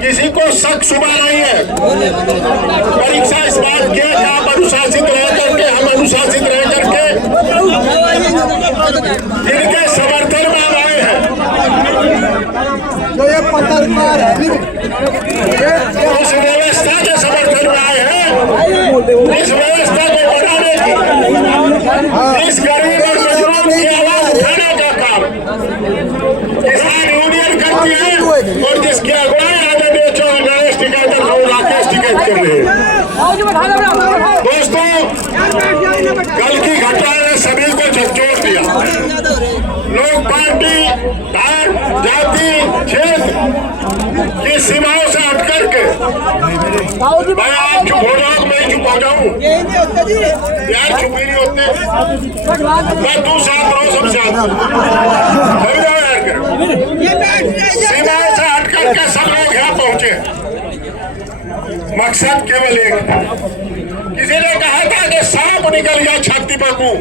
किसी को शक शुबा नहीं है। परीक्षा इस बात की है कि आप अनुशासित रह करके, हम अनुशासित रह करके जिनके समर्थन में आए हैं, जो ये पत्रकार है उस व्यवस्था के समर्थन में आए हैं, इस व्यवस्था को बढ़ाने की, इस गरीब और मजलूम की आवाज उठाने का काम किसान यूनियन करती है और जिसकी अगुवाई आदरणीय गणेश टिकैत और राकेश टिकैत कर रहे हैं। दोस्तों, कल की घटना ने सभी को झकझोर दिया। लोग पार्टी, धर्म, जाति, क्षेत्र की सीमाओं से हट करके मैं आप चुप हो जाओ, मैं चुप हो जाऊं, यार चुप ही नहीं होते। मैं दूसरा करो सबसे सीमाओं से हट करके सब लोग यहाँ पहुंचे। मकसद केवल एक, किसी ने कहा था कि सांप निकल गया छाती पर मुंह,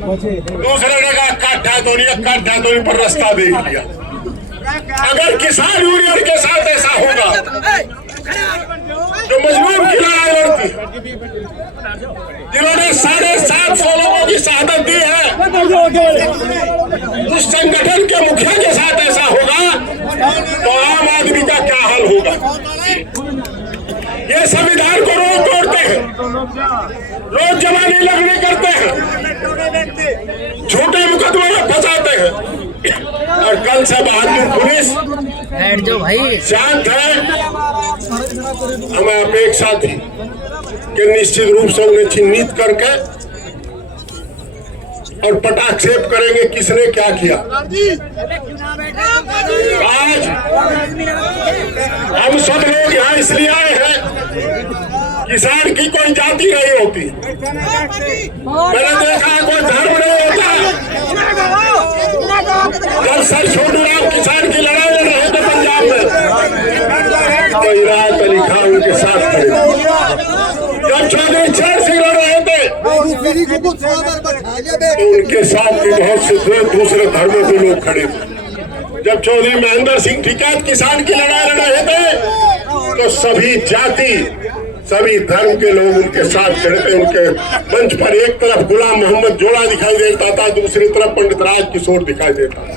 दूसरे ने कहा काठा धोनी पर रास्ता देख लिया। अगर किसान यूनियन के साथ ऐसा होगा, जो मजलूम की लड़ाई लड़ती, जिन्होंने 750 लोगों की शहादत दी है, उस संगठन के मुखिया के साथ ऐसा होगा तो आम आदमी का क्या हाल होगा। ये संविधान को रोज तोड़ते हैं, रोज जमानी लगनी करते हैं, छोटे मुकदमे में फंसाते हैं। और कल से बहादुर पुलिस जो भाई शांत है। हमें अपेक्षा थी कि निश्चित रूप से उन्हें चिन्हित करके और पटाक्षेप करेंगे किसने क्या किया। आज हम सब लोग यहाँ इसलिए आए हैं, किसान की कोई जाति नहीं होती, मैंने देखा कोई धर्म नहीं होता। जब सर छोटूराम किसान की लड़ाई लड़ रहे थे पंजाब में, तो इराद अली खान उनके साथ खड़े। जब चौधरी चरण सिंह लड़ रहे थे, तो उनके साथ भी बहुत से दूसरे धर्मों के लोग खड़े थे। जब चौधरी महेंद्र सिंह टिकैत किसान की लड़ाई लड़ रहे थे, तो सभी जाति, सभी धर्म के लोग उनके साथ खड़े थे। उनके मंच पर एक तरफ गुलाम मोहम्मद जोड़ा दिखाई देता था, दूसरी तरफ पंडित राज किशोर दिखाई देता था।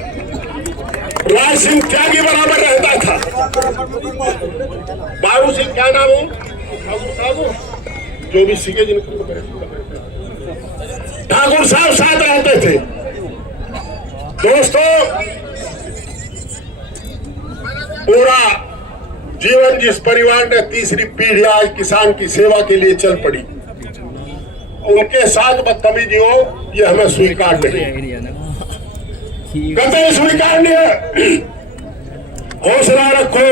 राज सिंह त्यागी बराबर रहता था। बाबू सिंह क्या नाम है, जो भी सीखे जिनको ठाकुर साहब साथ रहते थे। दोस्तों, पूरा जीवन जिस परिवार ने तीसरी पीढ़ी आज किसान की सेवा के लिए चल पड़ी, उनके साथ बदतमीजी हो ये हमें स्वीकार नहीं, कतई स्वीकार नहीं है। हौसला रखो,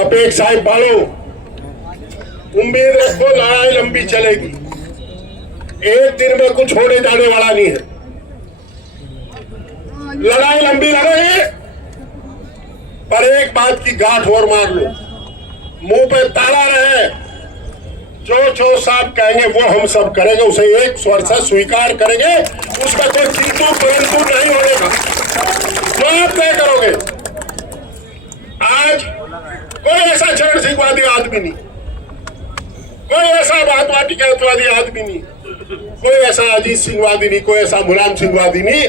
अपेक्षाएं पालो, उम्मीद रखो, लड़ाई लंबी चलेगी। एक दिन में कुछ होने जाने वाला नहीं है। लड़ाई लंबी लड़ेगी, पर एक बात की गांठ और मार लो, मुंह पे ताला रहे, जो साहब कहेंगे वो हम सब करेंगे, उसे एक स्वर से स्वीकार करेंगे, उसका कोई किंतु परंतु नहीं होगा, जो आप तय करोगे। आज कोई ऐसा चरण सिंहवादी आदमी नहीं, कोई ऐसा महात्मा टिकैतवादी आदमी नहीं, कोई ऐसा अजीत सिंहवादी नहीं, कोई ऐसा मुलायम सिंहवादी नहीं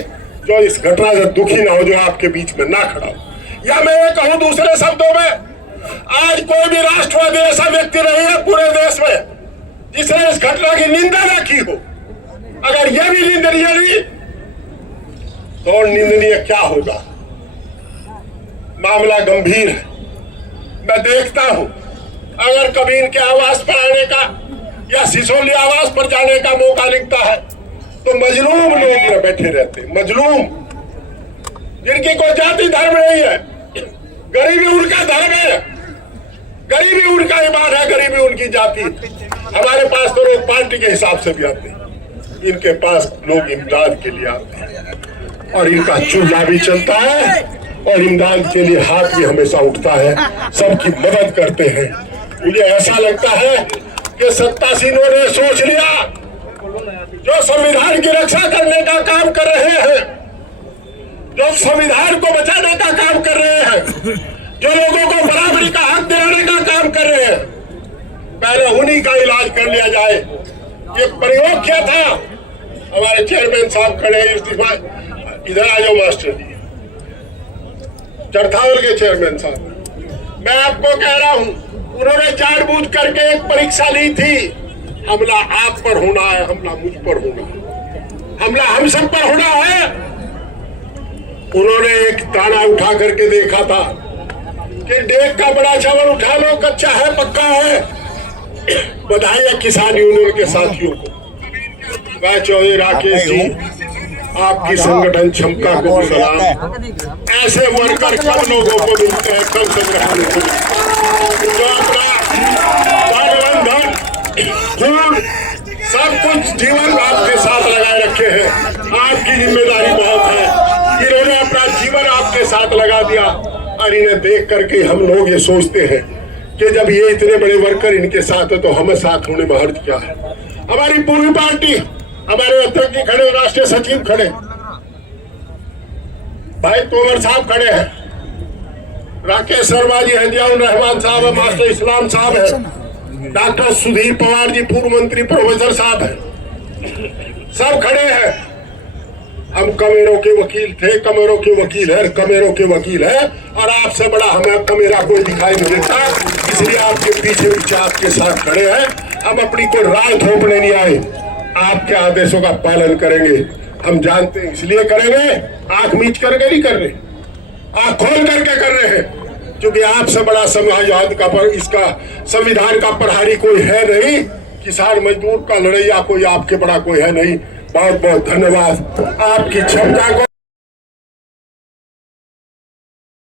जो इस घटना से दुखी ना हो, जो आपके बीच में ना खड़ा हो। या मैं ये कहूं दूसरे शब्दों में, आज कोई भी राष्ट्रवादी ऐसा व्यक्ति नहीं है पूरे देश में जिसने इस घटना की निंदा न की हो। अगर यह भी निंदनीय नहीं तो निंदनीय क्या होगा। मामला गंभीर है। मैं देखता हूं, अगर कभी इनके आवास पर आने का या सिसोली आवास पर जाने का मौका मिलता है तो मजलूम लोग बैठे रहते, मजलूम जिनकी कोई जाति धर्म नहीं है, गरीबी उनका धर्म है, गरीबी उनका ईमान है, गरीबी उनकी जाति। हमारे पास तो लोग पार्टी के हिसाब से भी आते हैं, इनके पास लोग इमदाद के लिए आते हैं और इनका चूल्हा भी चलता है और इमदाद के लिए हाथ भी हमेशा उठता है, सबकी मदद करते हैं। मुझे ऐसा लगता है कि सत्तासीनों ने सोच लिया, जो संविधान की रक्षा करने का काम कर रहे हैं, जो संविधान को बचाने का काम कर रहे हैं, जो लोगों को बराबरी का इसी का इलाज कर लिया जाए। ये प्रयोग क्या था? हमारे चेयरमैन साहब खड़े इस्तीफा, इधर आ जाओ मास्टर जी, चरथावल के चेयरमैन साहब। मैं आपको कह रहा हूं, उन्होंने जानबूझ करके एक परीक्षा ली थी। हमला आप पर होना है, हमला मुझ पर होना है, हमला हम सब पर होना है। उन्होंने एक ताना उठा करके देखा था कि डेग का बड़ा चावल उठा लो, कच्चा है पक्का है। बधाई है किसान यूनियन के साथियों को। मैं चौधरी राकेश जी, आपकी संगठन क्षमता को सलाम। ऐसे वर्कर कम लोगों को मिलते हैं, कम संगठन को, जो अपना धन खून सब कुछ जीवन आपके साथ लगाए रखे हैं। आपकी जिम्मेदारी बहुत है। इन्होंने अपना जीवन आपके साथ लगा दिया और इन्हें देख करके हम लोग ये सोचते हैं कि जब ये इतने बड़े वर्कर इनके साथ है तो हमें साथ होने में हर्ज क्या है। हमारी पूरी पार्टी, हमारे अध्यक्ष जी खड़े, राष्ट्रीय सचिव खड़े, भाई तोमर साहब खड़े हैं, राकेश शर्मा जी हैं, जियाउर रहमान साहब है, मास्टर इस्लाम साहब है, डॉक्टर सुधीर पवार जी पूर्व मंत्री प्रोफेसर साहब है, सब खड़े हैं। हम कमेरों के वकील थे, कमेरों के वकील है, कमेरों के वकील है, और आपसे बड़ा हमें कमेरा कोई दिखाई नहीं देता, इसलिए आपके पीछे पीछे आपके साथ खड़े हैं। हम अपनी कोई राय थोपने नहीं आए, आपके आदेशों का पालन करेंगे। हम जानते हैं इसलिए करेंगे, आंख मीच करके नहीं कर रहे, आंख खोल करके कर रहे हैं, क्योंकि आपसे बड़ा समाजवाद का पर इसका संविधान का प्रहारी कोई है नहीं, किसान मजदूर का लड़ैया कोई आपके बड़ा कोई है नहीं। बहुत बहुत धन्यवाद आपकी क्षमता को।